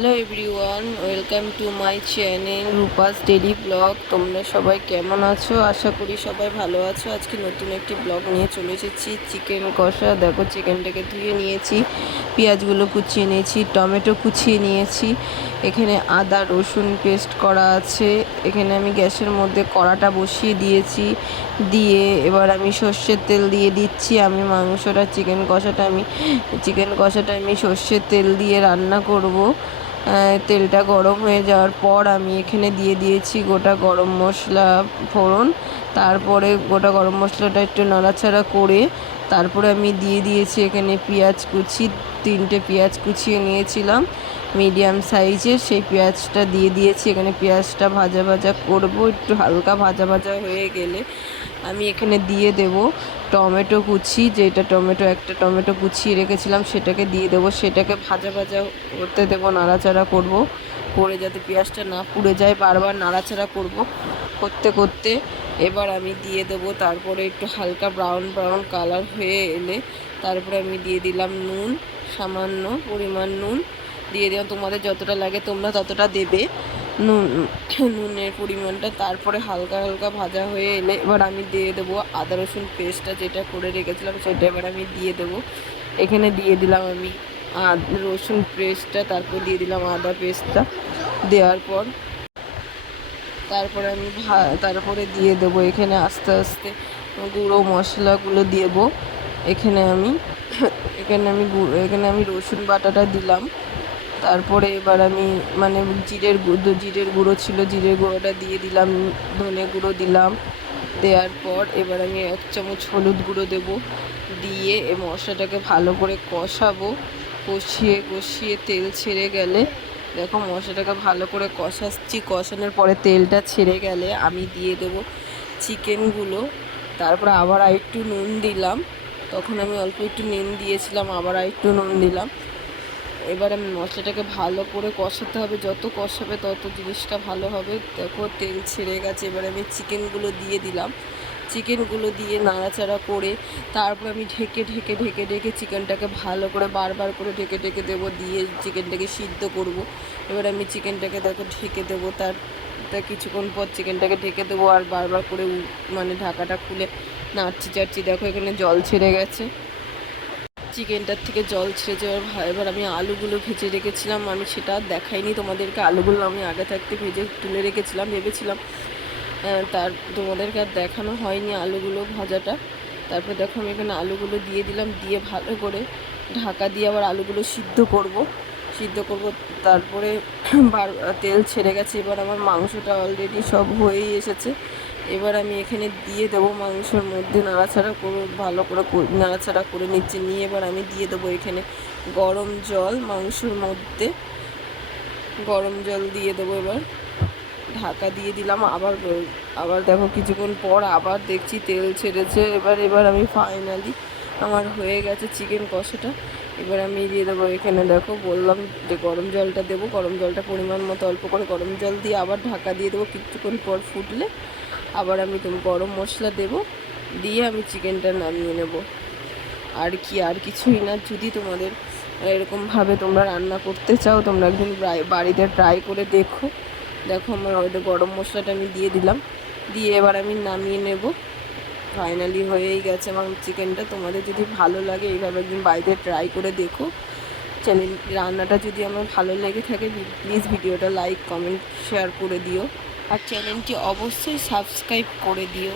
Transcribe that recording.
Hello everyone, welcome to my channel Rupa's daily blog. তোমরা সবাই কেমন আছো? আশা করি সবাই ভালো আছো। আজকে নতুন একটি ব্লগ নিয়ে চলে এসেছি। চিকেন কষা। দেখো, চিকেনটাকে ধুয়ে নিয়েছি, পেঁয়াজগুলো কুচিয়ে নিয়েছি, টমেটো কুচিয়ে নিয়েছি, এখানে আদা রসুন পেস্ট করা আছে। এখানে আমি গ্যাসের মধ্যে কড়াটা বসিয়ে দিয়েছি, দিয়ে এবার আমি সর্ষের তেল দিয়ে দিচ্ছি। আমি চিকেন কষাটা আমি সর্ষের তেল দিয়ে রান্না করব। তেলটা গরম হয়ে যাওয়ার পর আমি এখানে দিয়ে দিয়েছি গোটা গরম মশলা ফোড়ন। তারপরে গোটা গরম মশলাটা একটু নাড়াচাড়া করে তারপরে আমি দিয়ে দিয়েছি এখানে পেঁয়াজ কুচি। 3টে পেঁয়াজ কুচিয়ে নিয়েছিলাম মিডিয়াম সাইজের, সেই পেঁয়াজটা দিয়ে দিয়েছি। এখানে পেঁয়াজটা ভাজা ভাজা করব। একটু হালকা ভাজা ভাজা হয়ে গেলে আমি এখানে দিয়ে দেব টমেটো কুচি, একটা টমেটো কুচিয়ে রেখেছিলাম সেটাকে দিয়ে দেবো। সেটাকে ভাজা ভাজা করতে দেবো, নাড়াচাড়া করব, করে যাতে পেঁয়াজটা না পুড়ে যায় বারবার নাড়াচাড়া করব করতে করতে। এবার আমি দিয়ে দেবো, তারপরে একটু হালকা ব্রাউন ব্রাউন কালার হয়ে এলে তারপরে আমি দিয়ে দিলাম নুন, সামান্য পরিমাণ নুন দিয়ে দিলাম। তোমাদের যতটা লাগে তোমরা ততটা দেবে নুনের পরিমাণটা। তারপরে হালকা হালকা ভাজা হয়ে এলে এবার আমি দিয়ে দেবো আদা রসুন পেস্টটা যেটা করে রেখেছিলাম সেটা এবার আমি দিয়ে দেবো। এখানে দিয়ে দিলাম আমি রসুন পেস্টটা, তারপর দিয়ে দিলাম আদা পেস্টটা। দেওয়ার পর তারপরে দিয়ে দেবো এখানে আস্তে আস্তে গুঁড়ো মশলাগুলো দেবো। এখানে আমি এখানে আমি রসুন বাটাটা দিলাম। তারপরে এবার আমি জিরের গুঁড়ো ছিল, জিরের গুঁড়োটা দিয়ে দিলাম, ধনে গুঁড়ো দিলাম। দেওয়ার পর এবার আমি 1 চামচ হলুদ গুঁড়ো দেবো। দিয়ে এই মশলাটাকে ভালো করে কষাবো। কষিয়ে কষিয়ে তেল ছেড়ে গেলে, দেখো মশলাটাকে ভালো করে কষাচ্ছি। কষানোর পরে তেলটা ছেড়ে গেলে আমি দিয়ে দেবো চিকেনগুলো। তারপর আবার আরেকটু নুন দিলাম, তখন আমি অল্প একটু নুন দিয়েছিলাম, আবার আরেকটু নুন দিলাম। এবার আমি মশলাটাকে ভালো করে কষাতে হবে, যত কষাবে তত জিনিসটা ভালো হবে। দেখো তেল ছেড়ে গেছে, এবার আমি চিকেনগুলো দিয়ে দিলাম। চিকেনগুলো দিয়ে নাড়াচাড়া করে তারপর আমি ঢেকে ঢেকে ঢেকে ঢেকে চিকেনটাকে ভালো করে বারবার করে ঢেকে ঢেকে দেবো, দিয়ে চিকেনটাকে সিদ্ধ করব। এবার আমি চিকেনটাকে দেখো ঢেকে দেবো, তার কিছুক্ষণ পর চিকেনটাকে ঢেকে দেবো আর বারবার করে ঢাকাটা খুলে নাড়ছি চাড়ছি। দেখো এখানে জল ছেড়ে গেছে, চিকেনটার থেকে জল ছেড়ে যাওয়ার এবার আমি আলুগুলো ভেজে রেখেছিলাম, আমি সেটা দেখাইনি তোমাদেরকে। আলুগুলো আমি আগে থাকতে ভেজে তুলে রেখেছিলাম, ভেবেছিলাম তোমাদেরকে আর দেখানো হয়নি আলুগুলো ভাজাটা। তারপর দেখো আমি এখানে আলুগুলো দিয়ে দিলাম, দিয়ে ভালো করে ঢাকা দিয়ে আবার আলুগুলো সিদ্ধ করব। তারপরে তেল ছেড়ে গেছে, এবার আমার মাংসটা অলরেডি সব হয়েই এসেছে। এবার আমি এখানে দিয়ে দেবো মাংসের মধ্যে, ভালো করে নাড়াচাড়া করে নিচ্ছে। নিয়ে এবার আমি দিয়ে দেবো এখানে গরম জল, মাংসের মধ্যে গরম জল দিয়ে দেবো। এবার ঢাকা দিয়ে দিলাম। আবার দেখো কিছুক্ষণ পর আবার দেখছি তেল ছেড়েছে। এবার আমি ফাইনালি আমার হয়ে গেছে চিকেন কষাটা। এবার আমি দিয়ে দেবো এখানে, দেখো বললাম যে গরম জলটা দেবো, গরম জলটা পরিমাণ মতো অল্প করে গরম জল দিয়ে আবার ঢাকা দিয়ে দেবো। কিছুক্ষণ পর ফুটলে আবার আমি গরম মশলা দেবো, দিয়ে আমি চিকেনটা নামিয়ে নেব। আর কিছুই না। যদি তোমাদের এরকমভাবে তোমরা রান্না করতে চাও, তোমরা একদিন বাড়িতে ট্রাই করে দেখো। আমার ওইটা গরম মশলাটা আমি দিয়ে দিলাম, দিয়ে এবার আমি নামিয়ে নেব। ফাইনালি হয়েই গেছে আমার চিকেনটা। তোমাদের যদি ভালো লাগে এইভাবে একদিন বাড়িতে ট্রাই করে দেখো। রান্নাটা যদি আমার ভালো লেগে থাকে প্লিজ ভিডিওটা লাইক কমেন্ট শেয়ার করে দিও, আর চ্যানেলটি অবশ্যই সাবস্ক্রাইব করে দিও।